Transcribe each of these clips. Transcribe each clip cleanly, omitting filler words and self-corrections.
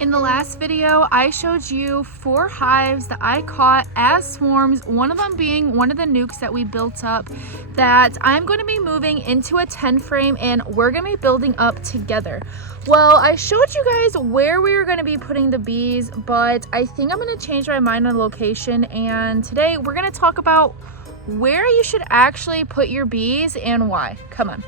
In the last video, I showed you 4 hives that I caught as swarms, one of them being one of the nukes that we built up that I'm going to be moving into a 10 frame and we're going to be building up together. Well, I showed you guys where we were going to be putting the bees, but I think I'm going to change my mind on location, and today we're going to talk about where you should actually put your bees and why. Come on.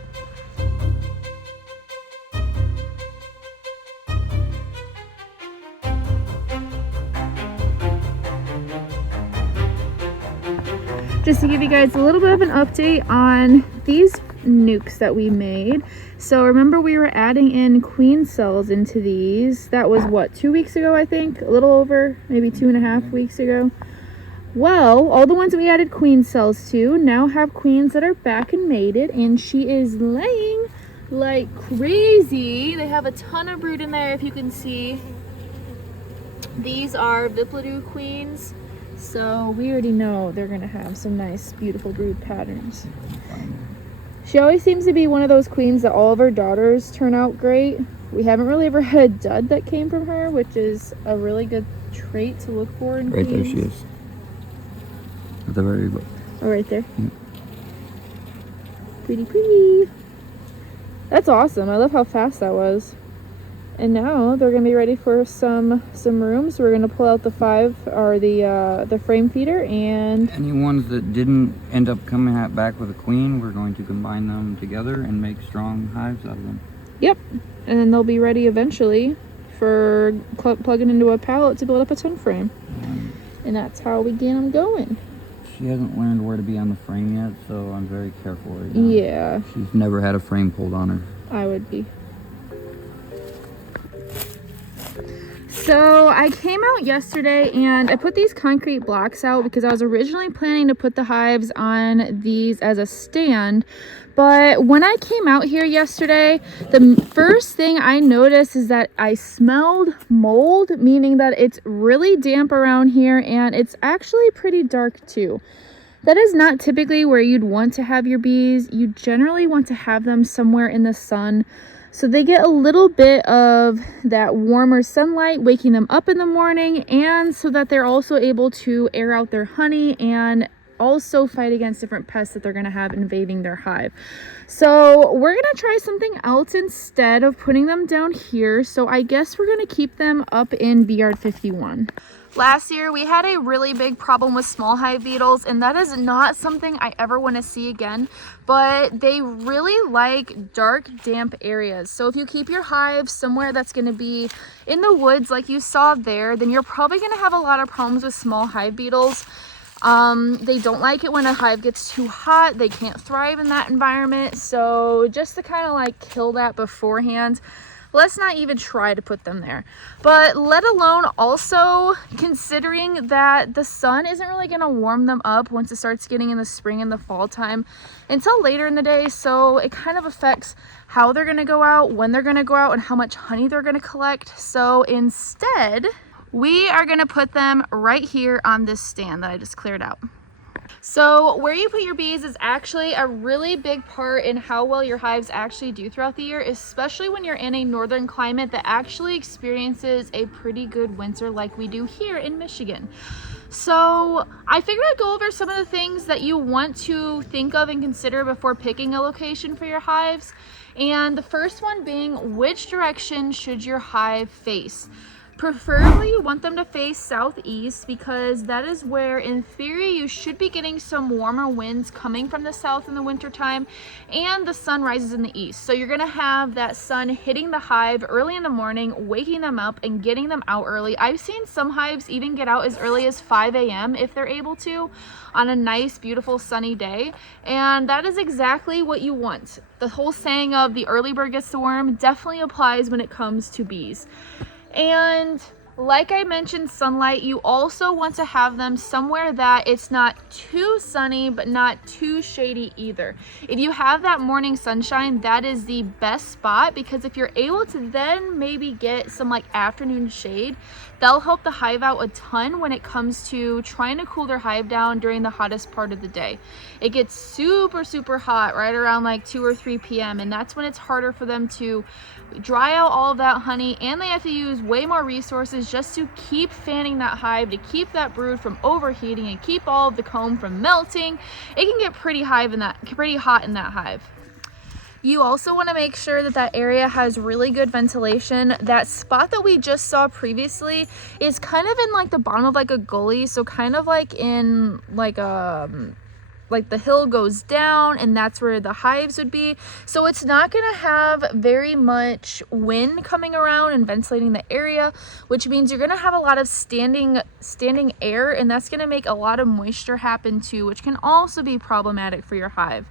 Just to give you guys a little bit of an update on these nukes that we made. So remember, we were adding in queen cells into these. That was what, 2 weeks ago, I think? A little over, maybe 2.5 weeks ago. Well, all the ones that we added queen cells to now have queens that are back and mated, and she is laying like crazy. They have a ton of brood in there, if you can see. These are Viplodu queens. So we already know they're gonna have some nice, beautiful brood patterns. She always seems to be one of those queens that all of her daughters turn out great. We haven't really ever had a dud that came from her, which is a really good trait to look for in queens. Right there she is. At the very bottom. Oh, right there. Yeah. Pretty, pretty. That's awesome. I love how fast that was. And now they're gonna be ready for some rooms. So we're gonna pull out the 5 or the frame feeder, and any ones that didn't end up coming back with a queen, we're going to combine them together and make strong hives out of them. Yep, and then they'll be ready eventually for plugging into a pallet to build up a 10 frame. And that's how we get them going. She hasn't learned where to be on the frame yet, so I'm very careful right now. Yeah. She's never had a frame pulled on her. I would be. So I came out yesterday and I put these concrete blocks out because I was originally planning to put the hives on these as a stand. But when I came out here yesterday, the first thing I noticed is that I smelled mold, meaning that it's really damp around here and it's actually pretty dark too. That is not typically where you'd want to have your bees. You generally want to have them somewhere in the sun, so they get a little bit of that warmer sunlight waking them up in the morning, and so that they're also able to air out their honey and also fight against different pests that they're going to have invading their hive. So we're going to try something else instead of putting them down here. So I guess we're going to keep them up in Bee Yard 51. Last year, we had a really big problem with small hive beetles, and that is not something I ever want to see again, but they really like dark, damp areas. So if you keep your hive somewhere that's going to be in the woods like you saw there, then you're probably going to have a lot of problems with small hive beetles. They don't like it when a hive gets too hot. They can't thrive in that environment. So just to kind of like kill that beforehand, let's not even try to put them there. But let alone also considering that the sun isn't really going to warm them up once it starts getting in the spring and the fall time until later in the day. So it kind of affects how they're going to go out, when they're going to go out, and how much honey they're going to collect. So instead, we are going to put them right here on this stand that I just cleared out. So where you put your bees is actually a really big part in how well your hives actually do throughout the year, especially when you're in a northern climate that actually experiences a pretty good winter like we do here in Michigan. So I figured I'd go over some of the things that you want to think of and consider before picking a location for your hives. And the first one being, which direction should your hive face? Preferably you want them to face southeast, because that is where in theory you should be getting some warmer winds coming from the south in the winter time, and the sun rises in the east. So you're going to have that sun hitting the hive early in the morning, waking them up and getting them out early. I've seen some hives even get out as early as 5 a.m. if they're able to on a nice, beautiful, sunny day. And that is exactly what you want. The whole saying of the early bird gets the worm definitely applies when it comes to bees. And Like I mentioned, sunlight, you also want to have them somewhere that it's not too sunny but not too shady either. If you have that morning sunshine, that is the best spot, because if you're able to then maybe get some like afternoon shade, that'll help the hive out a ton when it comes to trying to cool their hive down during the hottest part of the day. It gets super hot right around like 2 or 3 p.m. and that's when it's harder for them to dry out all of that honey, and they have to use way more resources just to keep fanning that hive, to keep that brood from overheating and keep all of the comb from melting. It can get pretty hot in that hive. You also want to make sure that that area has really good ventilation. That spot that we just saw previously is kind of in like the bottom of like a gully, so kind of like in like the hill goes down, and that's where the hives would be. So it's not going to have very much wind coming around and ventilating the area, which means you're going to have a lot of standing air, and that's going to make a lot of moisture happen too, which can also be problematic for your hive.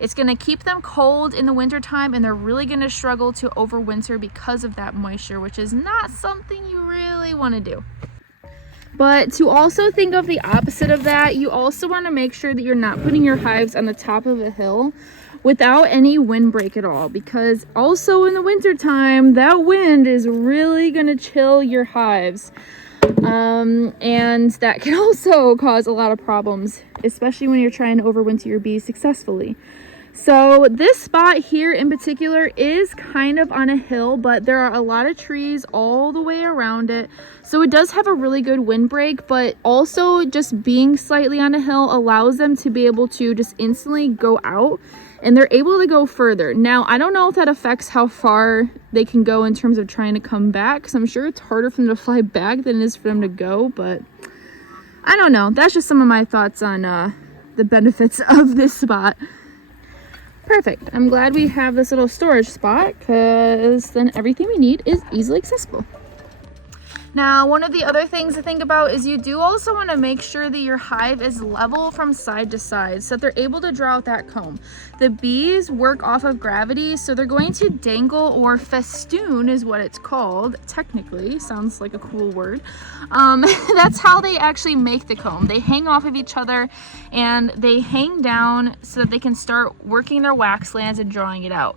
It's going to keep them cold in the wintertime, and they're really going to struggle to overwinter because of that moisture, which is not something you really want to do. But to also think of the opposite of that, you also want to make sure that you're not putting your hives on the top of a hill without any windbreak at all, because also in the winter time, that wind is really going to chill your hives. And that can also cause a lot of problems, especially when you're trying to overwinter your bees successfully. So this spot here in particular is kind of on a hill, but there are a lot of trees all the way around it. So it does have a really good windbreak, but also just being slightly on a hill allows them to be able to just instantly go out, and they're able to go further. Now, I don't know if that affects how far they can go in terms of trying to come back, because I'm sure it's harder for them to fly back than it is for them to go, but I don't know. That's just some of my thoughts on the benefits of this spot. Perfect. I'm glad we have this little storage spot, because then everything we need is easily accessible. Now, one of the other things to think about is you do also want to make sure that your hive is level from side to side so that they're able to draw out that comb. The bees work off of gravity, so they're going to dangle, or festoon is what it's called. Technically, sounds like a cool word. That's how they actually make the comb. They hang off of each other and they hang down so that they can start working their wax glands and drawing it out.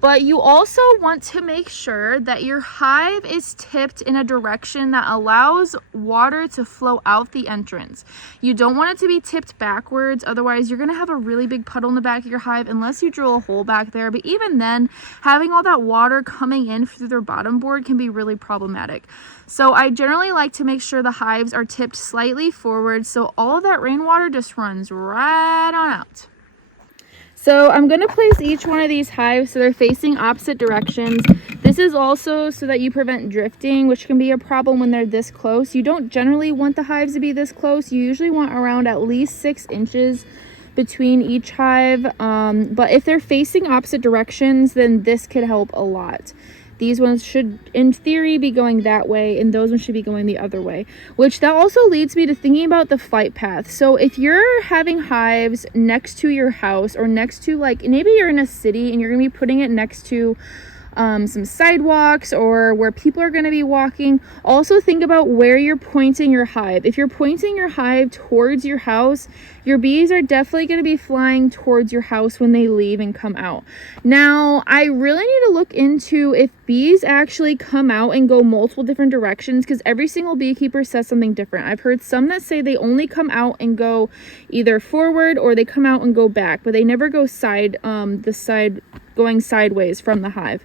But you also want to make sure that your hive is tipped in a direction that allows water to flow out the entrance. You don't want it to be tipped backwards, otherwise you're going to have a really big puddle in the back of your hive unless you drill a hole back there. But even then, having all that water coming in through their bottom board can be really problematic. So I generally like to make sure the hives are tipped slightly forward so all of that rainwater just runs right on out. So I'm going to place each one of these hives so they're facing opposite directions. This is also so that you prevent drifting, which can be a problem when they're this close. You don't generally want the hives to be this close. You usually want around at least 6 inches between each hive. But if they're facing opposite directions, then this could help a lot. These ones should, in theory, be going that way, and those ones should be going the other way. Which that also leads me to thinking about the flight path. So if you're having hives next to your house, or next to, like, maybe you're in a city and you're going to be putting it next to some sidewalks or where people are going to be walking, also think about where you're pointing your hive. If you're pointing your hive towards your house, your bees are definitely going to be flying towards your house when they leave and come out. Now, I really need to look into if bees actually come out and go multiple different directions, because every single beekeeper says something different. I've heard some that say they only come out and go either forward, or they come out and go back, but they never go going sideways from the hive.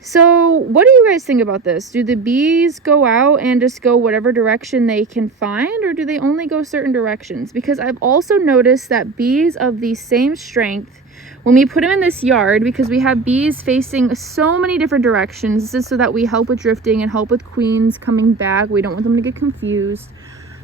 So what do you guys think about this? Do the bees go out and just go whatever direction they can find, or do they only go certain directions? Because I've also noticed that bees of the same strength, when we put them in this yard, because we have bees facing so many different directions, this is so that we help with drifting and help with queens coming back. We don't want them to get confused,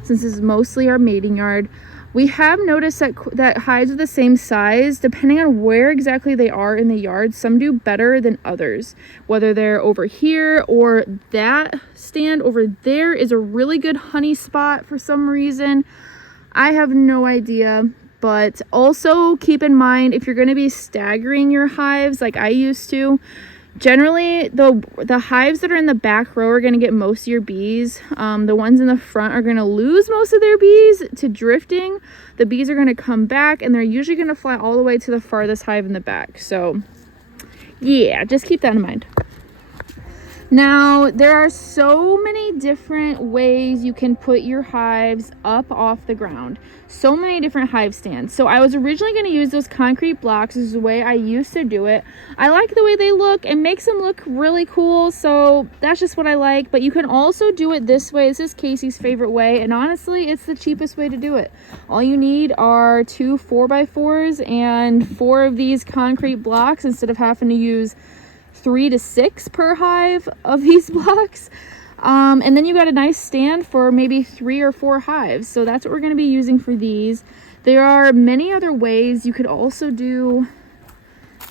since this is mostly our mating yard. We have noticed that hives of the same size, depending on where exactly they are in the yard, some do better than others. Whether they're over here, or that stand over there is a really good honey spot for some reason. I have no idea. But also keep in mind, if you're going to be staggering your hives like I used to, generally the hives that are in the back row are going to get most of your bees. The ones in the front are going to lose most of their bees to drifting. The bees are going to come back, and they're usually going to fly all the way to the farthest hive in the back. So yeah, just keep that in mind. Now, there are so many different ways you can put your hives up off the ground. So many different hive stands. So I was originally going to use those concrete blocks. This is the way I used to do it. I like the way they look. It makes them look really cool. So that's just what I like. But you can also do it this way. This is Casey's favorite way. And honestly, it's the cheapest way to do it. All you need are 2 4x4s and 4 of these concrete blocks instead of having to use 3 to 6 per hive of these blocks. And then you got a nice stand for maybe 3 or 4 hives. So that's what we're going to be using for these. There are many other ways. You could also do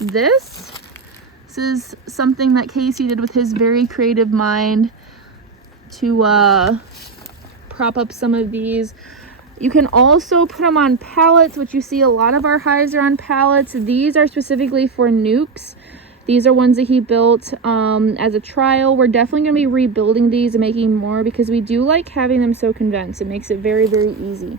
this. This is something that Casey did with his very creative mind to prop up some of these. You can also put them on pallets, which you see a lot of our hives are on pallets. These are specifically for nukes. These are ones that he built as a trial. We're definitely going to be rebuilding these and making more because we do like having them so condensed. It makes it very, very easy.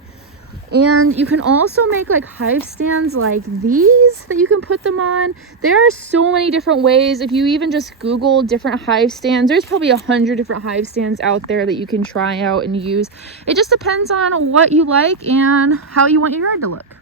And you can also make like hive stands like these that you can put them on. There are so many different ways. If you even just Google different hive stands, there's probably 100 different hive stands out there that you can try out and use. It just depends on what you like and how you want your yard to look.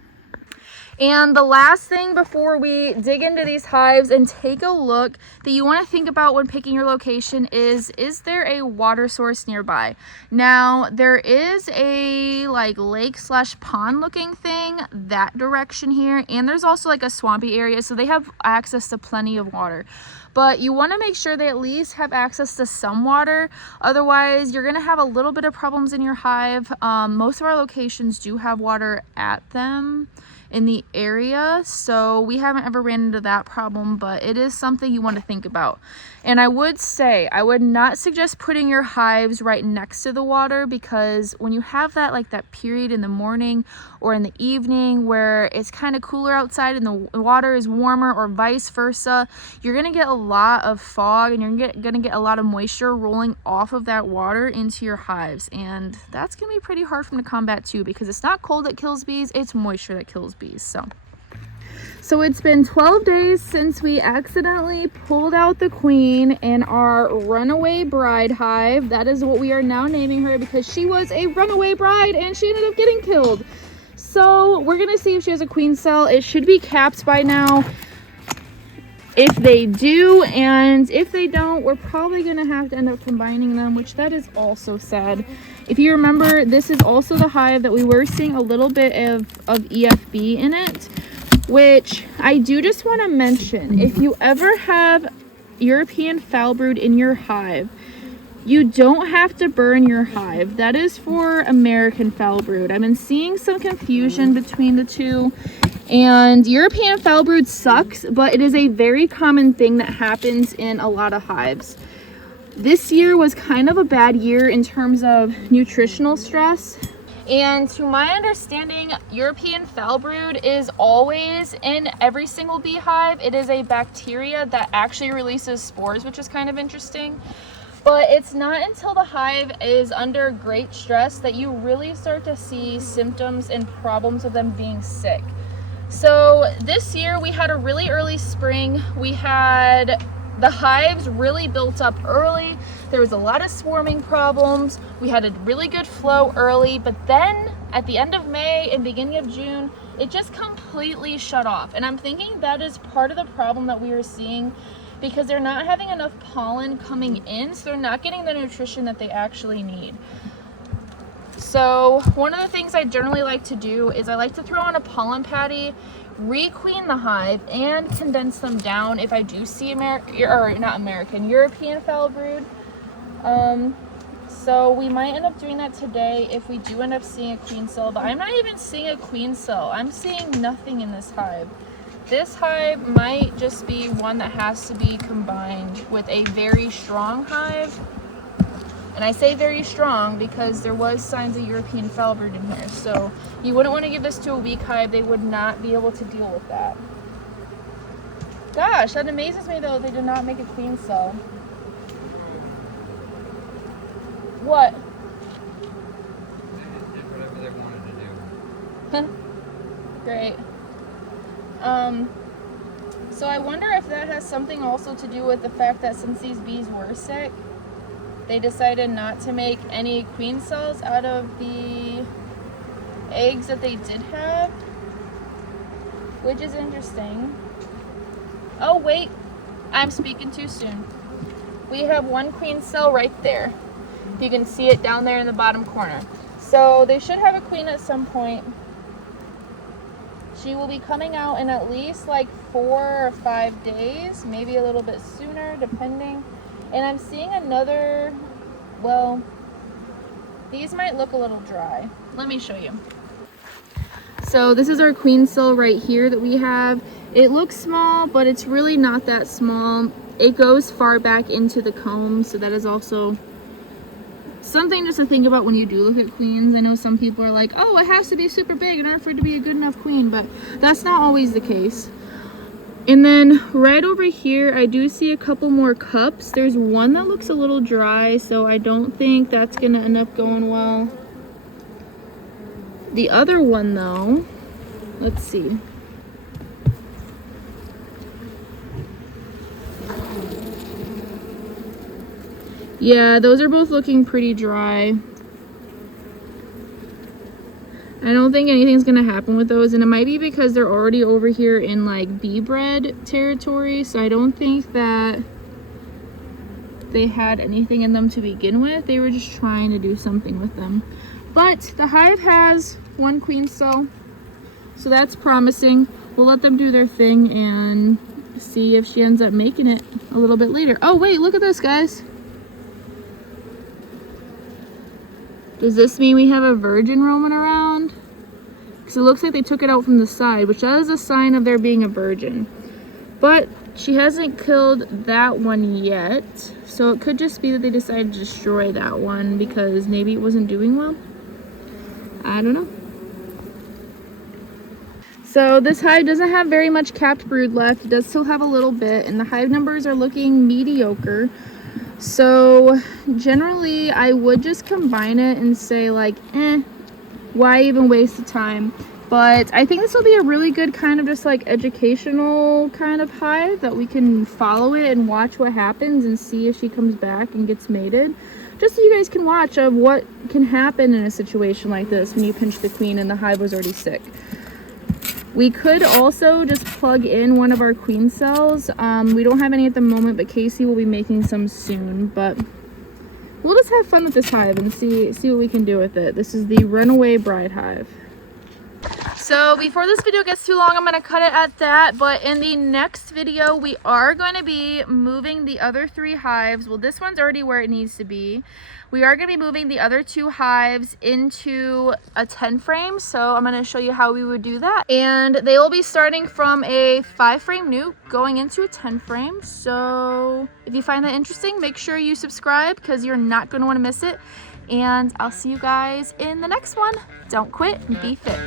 And the last thing before we dig into these hives and take a look that you want to think about when picking your location is there a water source nearby? Now, there is a like lake/pond looking thing that direction here, and there's also like a swampy area, so they have access to plenty of water. But you want to make sure they at least have access to some water. Otherwise, you're going to have a little bit of problems in your hive. Most of our locations do have water at them in the area, so we haven't ever ran into that problem, but it is something you want to think about. And I would say I would not suggest putting your hives right next to the water, because when you have that like that period in the morning or in the evening where it's kind of cooler outside and the water is warmer, or vice versa, you're going to get a lot of fog and you're going to get a lot of moisture rolling off of that water into your hives, and that's going to be pretty hard for them to combat too, because it's not cold that kills bees, it's moisture that kills bees. So it's been 12 days since we accidentally pulled out the queen in our runaway bride hive. That is what we are now naming her, because she was a runaway bride and she ended up getting killed. So we're gonna see if she has a queen cell. It should be capped by now if they do, and if they don't, we're probably gonna have to end up combining them, which that is also sad. If you remember, this is also the hive that we were seeing a little bit of EFB in it, which I do just want to mention. If you ever have European foul brood in your hive, you don't have to burn your hive. That is for American foul brood. I've been seeing some confusion between the two, and European foul brood sucks, but it is a very common thing that happens in a lot of hives. This year was kind of a bad year in terms of nutritional stress. And to my understanding, European foul brood is always in every single beehive. It is a bacteria that actually releases spores, which is kind of interesting. But it's not until the hive is under great stress that you really start to see symptoms and problems of them being sick. So this year we had a really early spring. We had the hives really built up early. There was a lot of swarming problems. We had a really good flow early, but then at the end of May and beginning of June, it just completely shut off. And I'm thinking that is part of the problem that we are seeing, because they're not having enough pollen coming in, so they're not getting the nutrition that they actually need. So one of the things I generally like to do is I like to throw on a pollen patty, requeen the hive, and condense them down if I do see European foul brood. So we might end up doing that today if we do end up seeing a queen cell, but I'm not even seeing a queen cell. I'm seeing nothing in this hive. This hive might just be one that has to be combined with a very strong hive. And I say very strong because there was signs of European foul brood in here. So you wouldn't want to give this to a weak hive. They would not be able to deal with that. Gosh, that amazes me though they did not make a queen cell. What? They did whatever they wanted to do. Great. So I wonder if that has something also to do with the fact that since these bees were sick, they decided not to make any queen cells out of the eggs that they did have, which is interesting. Oh wait, I'm speaking too soon. We have one queen cell right there. You can see it down there in the bottom corner. So they should have a queen at some point. She will be coming out in at least like 4 or 5 days, maybe a little bit sooner, depending. And I'm seeing another, well, these might look a little dry. Let me show you. So this is our queen cell right here that we have. It looks small, but it's really not that small. It goes far back into the comb, so that is also something just to think about when you do look at queens. I know some people are like, oh, it has to be super big in order for it to be a good enough queen, but that's not always the case. And then right over here, I do see a couple more cups. There's one that looks a little dry, so I don't think that's gonna end up going well. The other one though, let's see. Yeah, those are both looking pretty dry. I don't think anything's gonna happen with those, and it might be because they're already over here in like bee bread territory, so I don't think that they had anything in them to begin with. They were just trying to do something with them. But the hive has one queen cell, so that's promising. We'll let them do their thing and see if she ends up making it a little bit later. Oh wait, look at this, guys. Does this mean we have a virgin roaming around? Because it looks like they took it out from the side, which that is a sign of there being a virgin. But she hasn't killed that one yet, so it could just be that they decided to destroy that one because maybe it wasn't doing well. I don't know. So this hive doesn't have very much capped brood left. It does still have a little bit, and the hive numbers are looking mediocre. So generally I would just combine it and say like, why even waste the time? But I think this will be a really good kind of just like educational kind of hive that we can follow it and watch what happens and see if she comes back and gets mated. Just so you guys can watch of what can happen in a situation like this when you pinch the queen and the hive was already sick. We could also just plug in one of our queen cells. We don't have any at the moment, but Casey will be making some soon. But we'll just have fun with this hive and see what we can do with it. This is the Runaway bride hive. So before this video gets too long, I'm going to cut it at that. But in the next video, we are going to be moving the other 3 hives. Well, this one's already where it needs to be. We are going to be moving the other 2 hives into a 10 frame. So I'm going to show you how we would do that. And they will be starting from a 5 frame nuke going into a 10 frame. So if you find that interesting, make sure you subscribe because you're not going to want to miss it. And I'll see you guys in the next one. Don't quit, be fit.